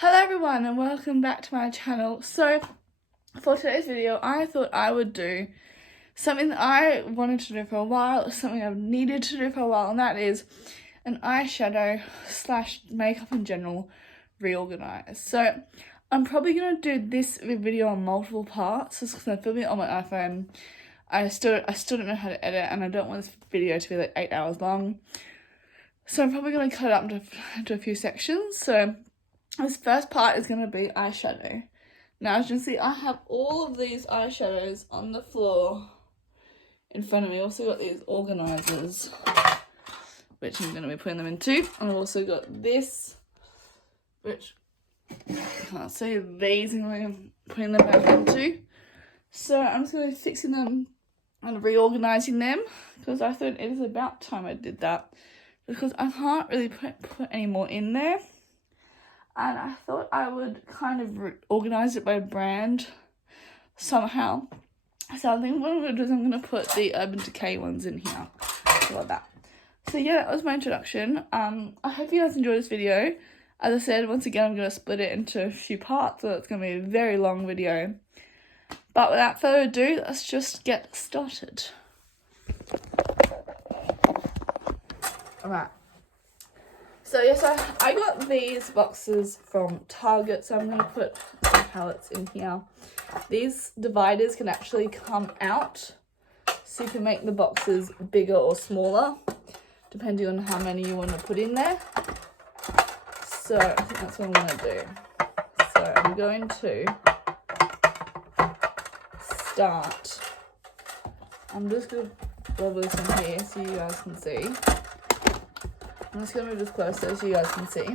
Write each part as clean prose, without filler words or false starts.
Hello everyone and welcome back to my channel. So for today's video I thought I would do something that I wanted to do for a while, something I've needed to do for a while, and that is an eyeshadow slash makeup in general reorganize. So I'm probably going to do this video on multiple parts just because I'm filming it on my iPhone. I still don't know how to edit and I don't want this video to be like 8 hours long. So I'm probably going to cut it up into a few sections. So this first part is going to be eyeshadow. Now, as you can see, I have all of these eyeshadows on the floor in front of me. I've also got these organisers, which I'm going to be putting them into. And I've also got this, which you can't see, these I'm going to be putting them back into. So I'm just going to be fixing them and reorganising them because I thought it is about time I did that because I can't really put any more in there. And I thought I would kind of organise it by brand somehow. So I think what I'm going to do is I'm going to put the Urban Decay ones in here. Like that. So yeah, that was my introduction. I hope you guys enjoyed this video. As I said, once again, I'm going to split it into a few parts. So it's going to be a very long video. But without further ado, let's just get started. Alright. So yes, I got these boxes from Target, so I'm going to put some palettes in here. These dividers can actually come out, so you can make the boxes bigger or smaller, depending on how many you want to put in there. So I think that's what I'm going to do. So I'm going to start. I'm just going to rub this in here so you guys can see. I'm just going to move this closer so you guys can see.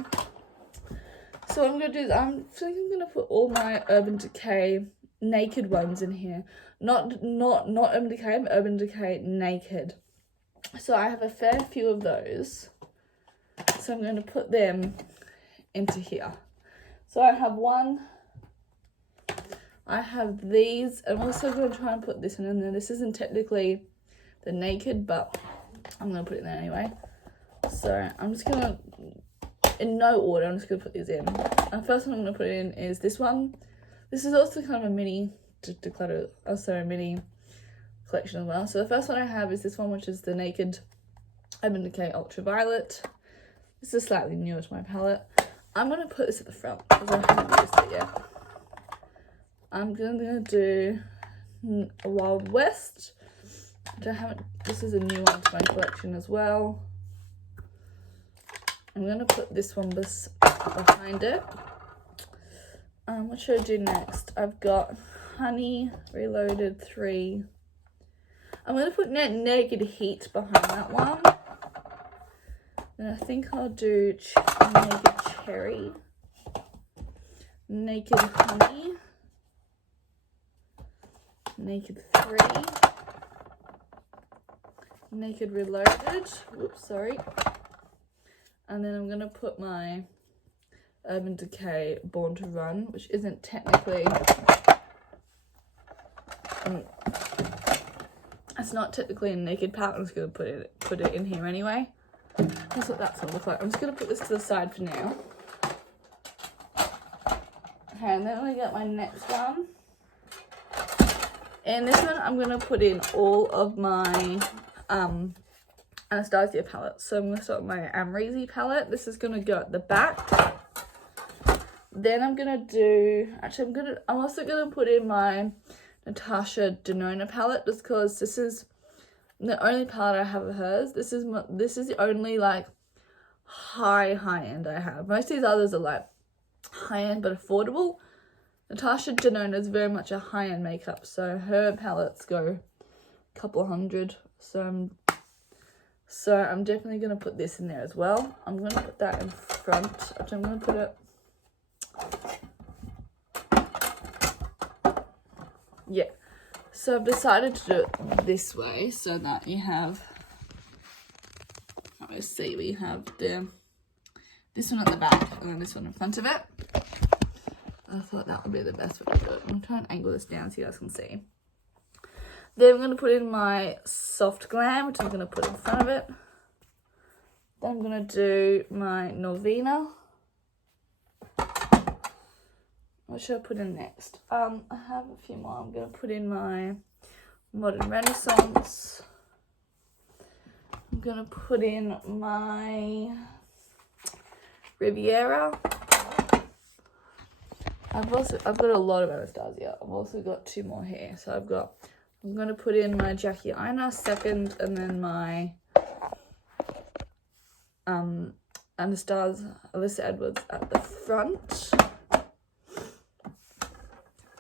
So what I'm going to do is I'm going to put all my Urban Decay naked ones in here. Not Urban Decay, but Urban Decay naked. So I have a fair few of those. So I'm going to put them into here. So I have one. I have these. I'm also going to try and put this one in there. This isn't technically the naked, but I'm going to put it in there anyway. So I'm just gonna, in no order, I'm just gonna put these in. The first one I'm gonna put in is this one. This is also kind of a mini declutter, also a mini collection as well. So the first one I have is this one, which is the Naked Urban Decay Ultraviolet. This is slightly newer to my palette. I'm gonna put this at the front because I haven't used it yet. I'm gonna do a Wild West, which I haven't. This is a new one to my collection as well. I'm going to put this one behind it. What should I do next? I've got Honey Reloaded 3. I'm going to put Naked Heat behind that one. And I think I'll do Naked Cherry. Naked Honey. Naked 3. Naked Reloaded. Whoops, sorry. And then I'm going to put my Urban Decay Born to Run, which isn't technically, it's not technically a naked palette. I'm just going to put it in here anyway. That's what that's going to look like. I'm just going to put this to the side for now. Okay, and then I'm going to get my next one. And this one I'm going to put in all of my Anastasia palette. So I'm going to start with my Amrezy palette. This is going to go at the back. Then I'm going to do, I'm also going to put in my Natasha Denona palette just because this is the only palette I have of hers. This is the only like high end I have. Most of these others are like high end but affordable. Natasha Denona is very much a high end makeup, so her palettes go a couple hundred. So I'm definitely going to put this in there as well. I'm going to put that in front. Actually, I'm going to put it... Yeah. So I've decided to do it this way so that you have... Let's see, we have this one at the back and then this one in front of it. I thought that would be the best way to do it. I'm going to try and angle this down so you guys can see. Then I'm going to put in my Soft Glam, which I'm going to put in front of it. Then I'm going to do my Norvina. What should I put in next? I have a few more. I'm going to put in my Modern Renaissance. I'm going to put in my Riviera. I've got a lot of Anastasia. I've also got 2 more here. So I'm going to put in my Jackie Aina second, and then my Anastasia Alyssa Edwards at the front.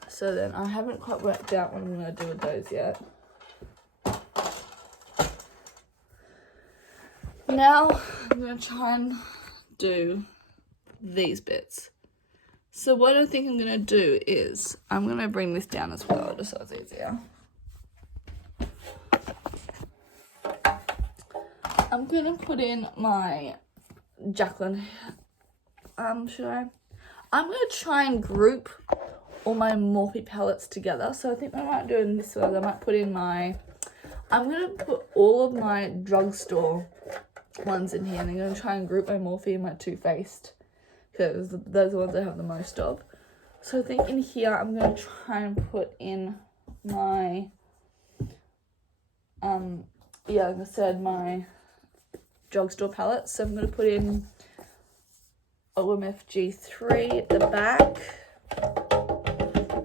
So then I haven't quite worked out what I'm going to do with those yet. Now I'm going to try and do these bits. So what I think I'm going to do is I'm going to bring this down as well, just so it's easier. I'm going to put in my Jacqueline, I'm going to try and group all my Morphe palettes together. So I think I might do it in this way. I might put in I'm going to put all of my drugstore ones in here, and I'm going to try and group my Morphe and my Too Faced, because those are the ones I have the most of. So I think in here I'm going to try and put in my, like I said, my drugstore palettes. So I'm going to put in OMFG3 at the back.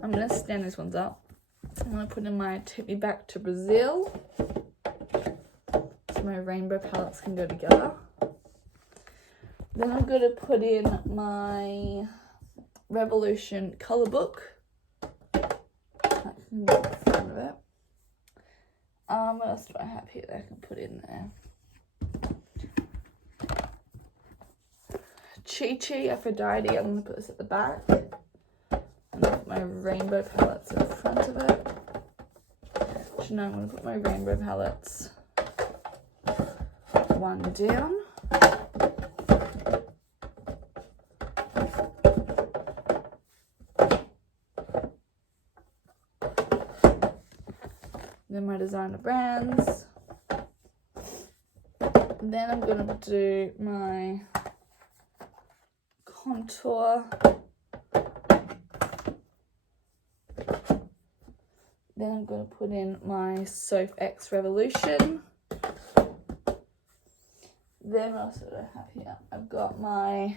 I'm going to stand these ones up. I'm going to put in my Take Me Back to Brazil, so my rainbow palettes can go together. Then I'm going to put in my Revolution colour book. That can go in front of it. What else do I have here that I can put in there? Chi Chi Aphrodite, I'm going to put this at the back. And then put my rainbow palettes in front of it. Actually, no, I'm going to put my rainbow palettes one down. Then my designer brands. Then I'm going to do my contour. Then I'm going to put in my Soap X Revolution. Then what else do I have here? I've got my,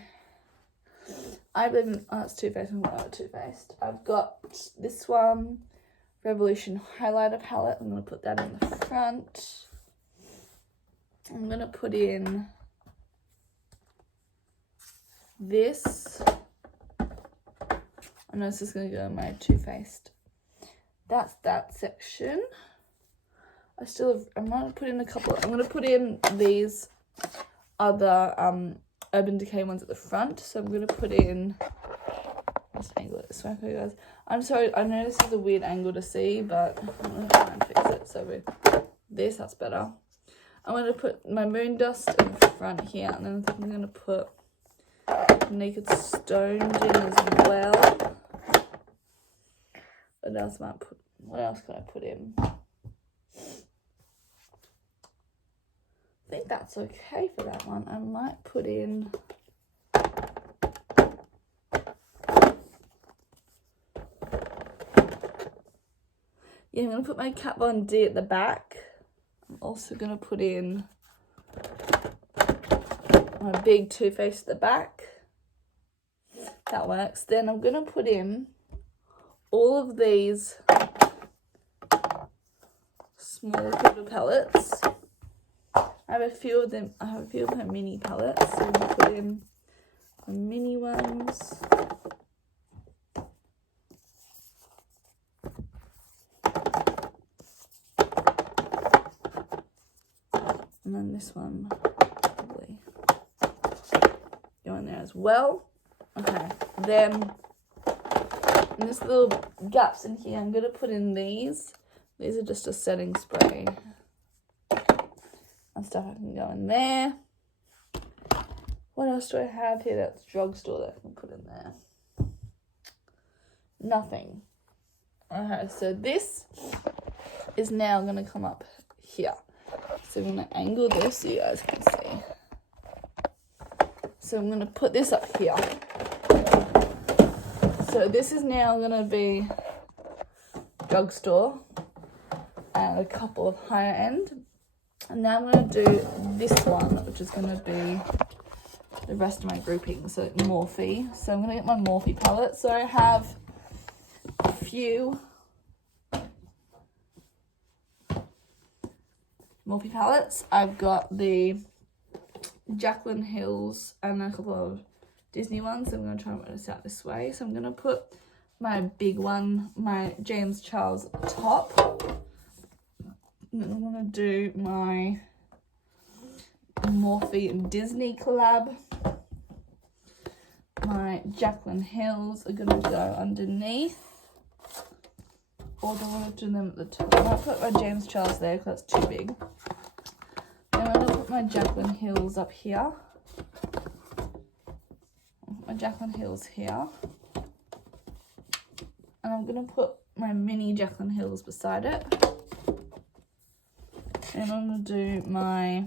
it's Too Faced, I'm not Too Faced. I've got this one, Revolution highlighter palette. I'm going to put that in the front. I'm going to put in this. I know this is going to go in my Too Faced. That's that section. I'm going to put in a couple. I'm going to put in these other Urban Decay ones at the front. So I'm going to put in, let's angle it this way for you guys. I'm sorry, I know this is a weird angle to see, but I'm going to try and fix it. So with this, that's better. I'm going to put my Moon Dust in the front here, and then I think I'm going to put Naked Stoned in as well. What else can I put in? I think that's okay for that one. I might put in, I'm going to put my Kat Von D at the back. I'm also going to put in my big Too Faced at the back. That works. Then I'm going to put in all of these small little palettes. I have a few of them. I have a few of my mini palettes. So I'm going to put in the mini ones. And then this one probably go in there as well. Okay, then and there's little gaps in here. I'm going to put in these. These are just a setting spray and stuff I can go in there. What else do I have here that's drugstore that I can put in there? Nothing. Okay, so this is now going to come up here. So I'm going to angle this so you guys can see. So I'm going to put this up here. So So this is now going to be drugstore and a couple of higher end. And now I'm going to do this one, which is going to be the rest of my grouping, so Morphe. So I'm going to get my Morphe palette. So I have a few Morphe palettes. I've got the Jaclyn Hills and a couple of Disney ones. So I'm going to try and work this out this way. So I'm going to put my big one, my James Charles top. And then I'm going to do my Morphe and Disney collab. My Jaclyn Hills are going to go underneath. Or do I want to do them at the top? I might put my James Charles there because that's too big. Then I'm going to put my Jaclyn Hills up here. My Jaclyn Hills here. And I'm going to put my mini Jaclyn Hills beside it. And I'm going to do my,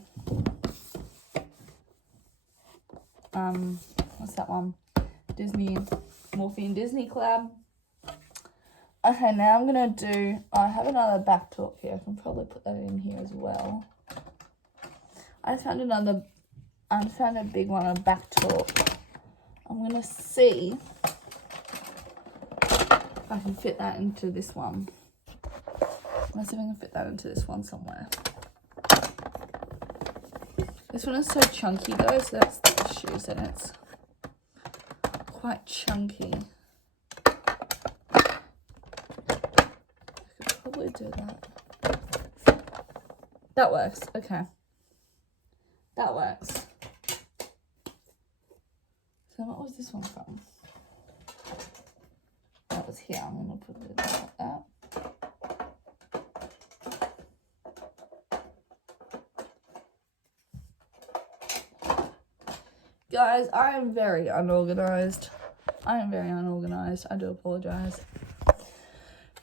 what's that one? Disney, Morphe and Disney collab. Okay, now I'm going to do, I have another back talk here. I can probably put that in here as well. I found a big one, a back talk. I'm going to see if I can fit that into this one. Let's see if I can fit that into this one somewhere. This one is so chunky though, so that's the issue, and it's quite chunky. I could probably do that. That works, okay. That works. So what was this one from? That was here. I'm going to put it like that. Guys, I am very unorganized. I do apologize.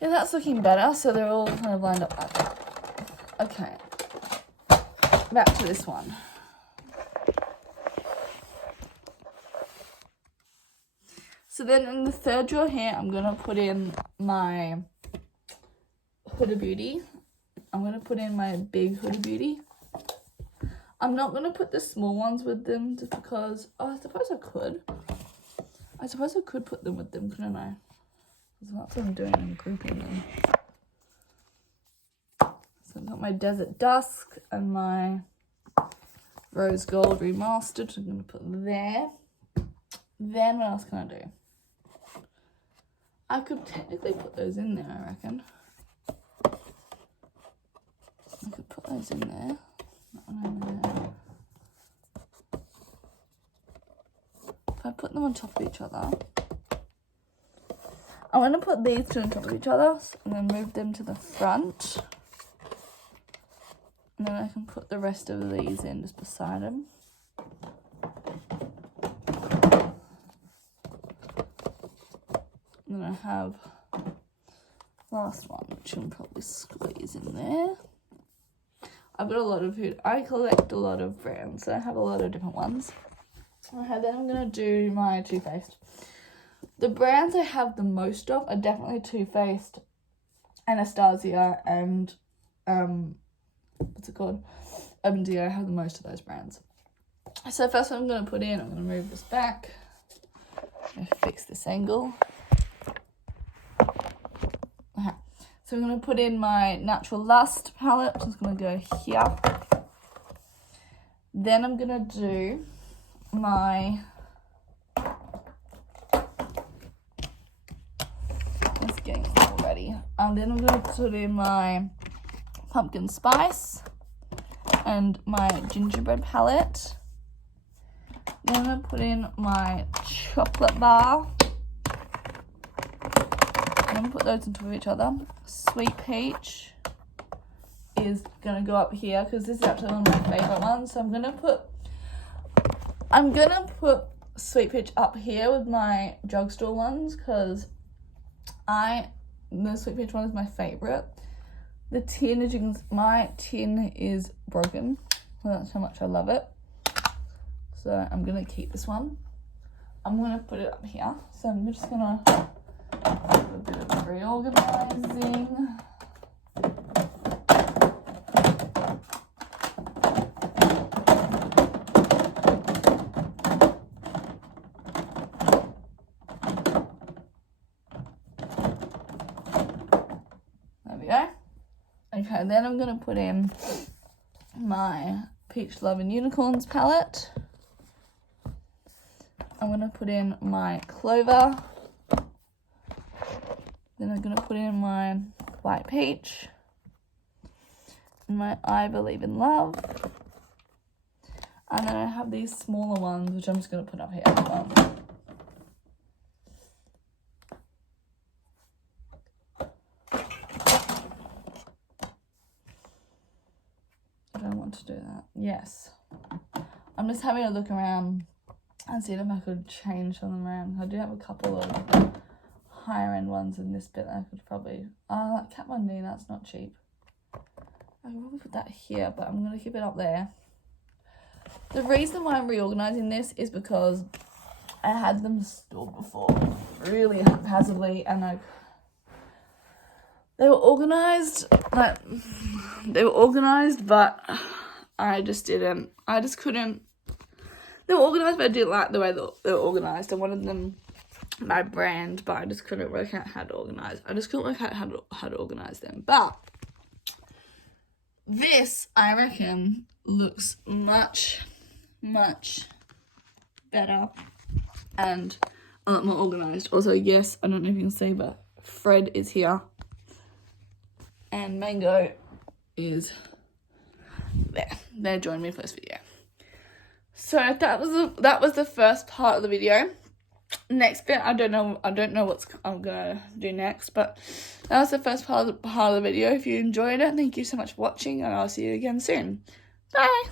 Yeah, that's looking better. So they're all kind of lined up like that. Okay. Back to this one. So then in the third drawer here, I'm going to put in my Huda Beauty. I'm going to put in my big Huda Beauty. I'm not going to put the small ones with them just because, oh, I suppose I could. I suppose I could put them with them, couldn't I? Because that's what I'm doing, I'm grouping them. So I've got my Desert Dusk and my Rose Gold Remastered, which I'm going to put there. Then what else can I do? I could technically put those in there, I reckon. I could put those in there. That one over there. If I put them on top of each other, I'm going to put these two on top of each other and then move them to the front. And then I can put the rest of these in just beside them. And then I have last one, which I can probably squeeze in there. I've got a lot of food. I collect a lot of brands, so I have a lot of different ones. Okay, then I'm going to do my Too Faced. The brands I have the most of are definitely Too Faced, Anastasia, and, what's it called? Urban Decay. I have the most of those brands. So first one I'm going to put in, I'm going to move this back. I'm going to fix this angle. Okay. So I'm going to put in my Natural Lust palette, which is going to go here. Then I'm going to do my, let's get it all ready. And then I'm going to put in my Pumpkin Spice and my Gingerbread palette. Then I'm going to put in my Chocolate Bar. I'm going to put those on top of each other. Sweet Peach is going to go up here because this is actually one of my favourite ones. So I'm going to put Sweet Peach up here with my drugstore ones because the Sweet Peach one is my favourite. The tin, as you can see, my tin is broken. So that's how much I love it. So I'm going to keep this one. I'm going to put it up here. So I'm just going to a bit of reorganizing. There we go. Okay, then I'm going to put in my Peach Love and Unicorns palette. I'm going to put in my Clover. Then I'm going to put in my White Peach. And my I Believe in Love. And then I have these smaller ones, which I'm just going to put up here as well. I don't want to do that. Yes. I'm just having a look around and see if I could change some of them around. I do have a couple of higher end ones in this bit I could probably... that Kat Von D, that's not cheap. I could probably put that here, but I'm going to keep it up there. The reason why I'm reorganising this is because I had them stored before really haphazardly, and they were organised, but I just couldn't. They were organised, but I didn't like the way they were organised. I wanted them by brand, but I just couldn't work out how to organise. I just couldn't work out how to organise them. But this, I reckon, looks much better and a lot more organised. Also, yes, I don't know if you can see, but Fred is here and Mango is there. They joined me for this video. So that was the first part of the video. Next bit, I don't know what I'm gonna do next, but that was the first part of the video. If you enjoyed it, thank you so much for watching, and I'll see you again soon. Bye.